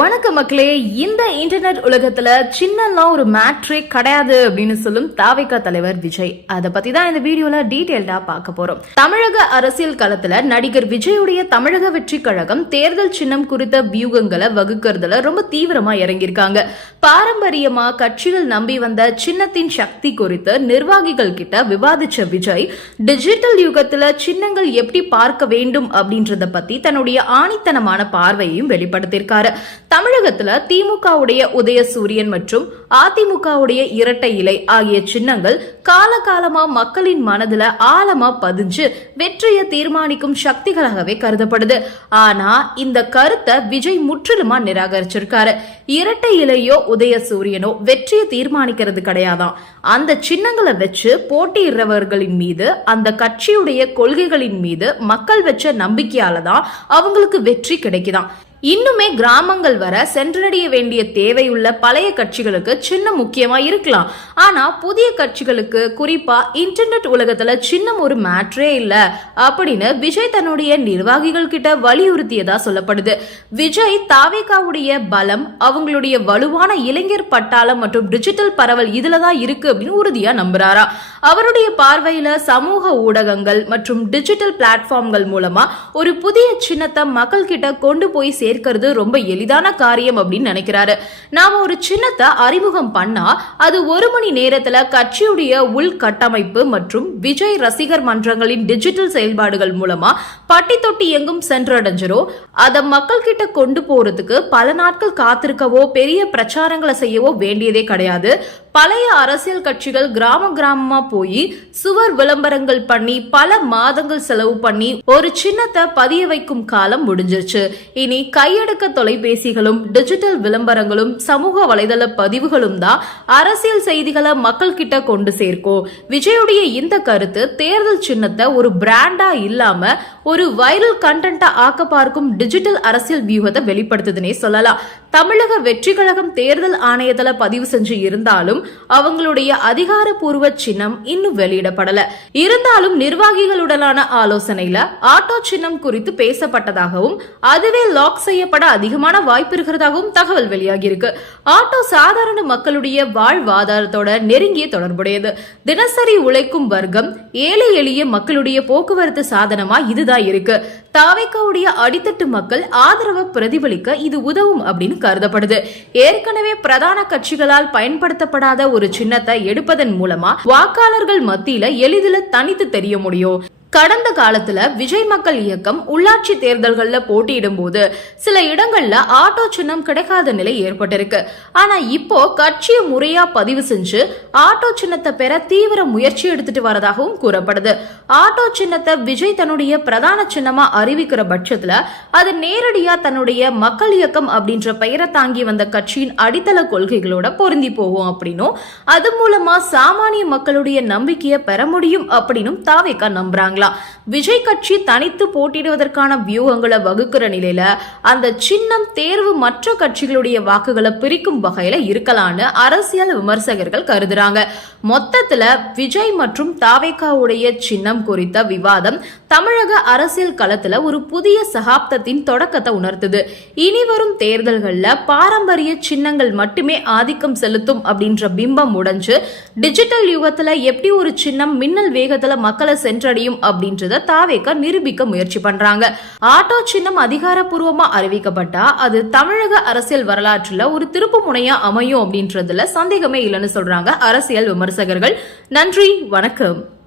வணக்க மக்களே இந்த இன்டர்நெட் உலகத்துல சின்னலாம் ஒரு மேட்ரே கிடையாது அப்படின்னு சொல்லும் தாவைக்கா தலைவர் விஜய். அதை பத்தி தான் இந்த வீடியோல டீடைல்டா பார்க்க போறோம். தமிழக அரசியல் களத்துல நடிகர் விஜயுடைய தமிழக வெற்றி கழகம் தேர்தல் சின்னம் குறித்த வியூகங்களை வகுக்கிறதுல ரொம்ப தீவிரமா இறங்கியிருக்காங்க. பாரம்பரியமா கட்சிகள் நம்பி வந்த சின்னத்தின் சக்தி குறித்து நிர்வாகிகள் கிட்ட விவாதிச்ச விஜய் டிஜிட்டல் யுகத்துல சின்னங்கள் எப்படி பார்க்க வேண்டும் அப்படின்றத பத்தி தன்னுடைய ஆணித்தனமான பார்வையையும் வெளிப்படுத்தியிருக்காரு. தமிழகத்துல திமுகவுடைய உதயசூரியன் மற்றும் அதிமுகவுடைய இரட்டை இலை ஆகிய சின்னங்கள் காலகாலமா மக்களின் மனதுல ஆழமா பதிஞ்சு வெற்றியை தீர்மானிக்கும் சக்திகளாகவே கருதப்படுது. ஆனா இந்த கருத்தை விஜய் முற்றிலுமா நிராகரிச்சிருக்காரு. இரட்டை இலையோ உதயசூரியனோ வெற்றியை தீர்மானிக்கிறது கிடையாதாம் அந்த சின்னங்களை வச்சு போட்டியிடுறவர்களின் மீது அந்த கட்சியுடைய கொள்கைகளின் மீது மக்கள் வச்ச நம்பிக்கையால தான் அவங்களுக்கு வெற்றி கிடைக்குதாம் இன்னுமே கிராமங்கள் வர சென்றடைய வேண்டிய தேவையுள்ள பழைய கட்சிகளுக்கு சின்னம் முக்கியமா இருக்கலாம். ஆனா புதிய கட்சிகளுக்கு குறிப்பா இன்டர்நெட் உலகத்துல சின்னம் ஒரு மேட்ரே இல்ல அப்படின்னு விஜய் தன்னுடைய நிர்வாகிகள் கிட்ட வலியுறுத்தியதா சொல்லப்படுது. விஜய் தாவேகாவுடைய பலம் அவங்களுடைய வலுவான இளைஞர் பட்டாளம் மற்றும் டிஜிட்டல் பரவல் இதுலதான் இருக்கு அப்படின்னு உறுதியா நம்புறாரா. அவருடைய பார்வையில சமூக ஊடகங்கள் மற்றும் டிஜிட்டல் பிளாட்ஃபார்ம்கள் மூலமா ஒரு புதிய சின்னத்தை மக்கள் கிட்ட கொண்டு போய் சேர்க்கிறது ரொம்ப எளிதான காரியம் அப்படின்னு நினைக்கிறாரு. நாம ஒரு சின்னத்தை அறிமுகம் பண்ணா அது ஒரு மணி நேரத்துல கட்சியுடைய உள்கட்டமைப்பு மற்றும் விஜய் ரசிகர் மன்றங்களின் டிஜிட்டல் செயல்பாடுகள் மூலமா பட்டி தொட்டி எங்கும் சென்றடைஞ்சிரும் அதை மக்கள் கிட்ட கொண்டு போறதுக்கு பல நாட்கள் காத்திருக்கவோ பெரிய பிரச்சாரங்களை செய்யவோ வேண்டியதே கிடையாது. பழைய அரசியல் கட்சிகள் கிராம கிராமமா போய் சுவர் விளம்பரங்கள் பண்ணி பல மாதங்கள் செலவு பண்ணி ஒரு சின்னத்தை பதிய வைக்கும் காலம் முடிஞ்சிருச்சு. இனி கையடக்க தொலைபேசிகளும் டிஜிட்டல் விளம்பரங்களும் சமூக வலைதள பதிவுகளும் தான் அரசியல் செய்திகளை மக்கள் கிட்ட கொண்டு சேர்க்கும். விஜயுடைய இந்த கருத்து தேர்தல் சின்னத்தை ஒரு பிராண்டா இல்லாம ஒரு வைரல் கண்டென்ட்டா ஆக்க பார்க்கும் டிஜிட்டல் அரசியல் வியூகத்தை வெளிப்படுத்துதுன்னே சொல்லலாம். தமிழக வெற்றி கழகம் தேர்தல் ஆணையத்துல பதிவு செஞ்சு இருந்தாலும் அவங்களுடைய அதிகாரப்பூர்வ சின்னம் இன்னும் வெளியிடப்படல. இருந்தாலும் நிர்வாகிகளுடனான ஆலோசனையில ஆட்டோ சின்னம் குறித்து பேசப்பட்டதாகவும் அதுவே லாக் செய்யப்பட அதிகமான வாய்ப்பு இருக்கிறதாகவும் தகவல் வெளியாகி இருக்கு ஆட்டோ சாதாரண மக்களுடைய வாழ்வாதாரத்தோட நெருங்கிய தொடர்புடையது. தினசரி உழைக்கும் வர்க்கம் ஏழை எளிய மக்களுடைய போக்குவரத்து சாதனமா இதுதான் இருக்கு. தாவைக்காவுடைய அடித்தட்டு மக்கள் ஆதரவை பிரதிபலிக்க இது உதவும் அப்படின்னு கருதப்படுது. ஏற்கனவே பிரதான கட்சிகளால் பயன்படுத்தப்படாத ஒரு சின்னத்தை எடுப்பதன் மூலமா வாக்காளர்கள் மத்தியில எளிதில் தனித்து தெரிய முடியும். கடந்த காலத்துல விஜய் மக்கள் இயக்கம் உள்ளாட்சி தேர்தல்கள்ல போட்டியிடும் போது சில இடங்கள்ல ஆட்டோ சின்னம் கிடைக்காத நிலை ஏற்பட்டிருக்கு. ஆனா இப்போ கட்சியை முறையா பதிவு செஞ்சு ஆட்டோ சின்னத்தை பெற தீவிர முயற்சி எடுத்துட்டு வரதாகவும் கூறப்படுது. ஆட்டோ சின்னத்தை விஜய் தன்னுடைய பிரதான சின்னமா அறிவிக்கிற பட்சத்துல அது நேரடியா தன்னுடைய மக்கள் இயக்கம் அப்படின்ற பெயரை தாங்கி வந்த கட்சியின் அடித்தள கொள்கைகளோட பொருந்தி போகும் அப்படின்னும் அது மூலமா சாமானிய மக்களுடைய நம்பிக்கையை பெற முடியும் அப்படின்னும் தாவேக்கா நம்புறாங்க. பார்க்கலாம். விஜய் கட்சி தனித்து போட்டியிடுவதற்கான வியூகங்களை வகுக்கிற நிலையில அந்த சின்னம் தேர்வு மற்ற கட்சிகளுடைய வாக்குகளை பிரிக்கும் வகையில இருக்கலாம்னு அரசியல் விமர்சகர்கள் கருதுறாங்க. மொத்தத்துல விஜய் மற்றும் தாவேக்காவுடைய சின்னம் குறித்த விவாதம் தமிழக அரசியல் களத்துல ஒரு புதிய சகாப்தத்தின் தொடக்கத்தை உணர்த்துது. இனி வரும் தேர்தல்கள்ல பாரம்பரிய சின்னங்கள் மட்டுமே ஆதிக்கம் செலுத்தும் அப்படின்ற பிம்பம் உடைஞ்சு டிஜிட்டல் யுகத்துல எப்படி ஒரு சின்னம் மின்னல் வேகத்துல மக்களை சென்றடையும் அப்படின்றத தாவேக்க நிரூபிக்க முயற்சி பண்றாங்க. ஆட்டோ சின்னம் அதிகாரப்பூர்வமா அறிவிக்கப்பட்டா அது தமிழக அரசியல் வரலாற்றுல ஒரு திருப்பு முனையா அமையும் அப்படின்றதுல சந்தேகமே இல்லைன்னு சொல்றாங்க அரசியல் விமர்சகர்கள். நன்றி வணக்கம்.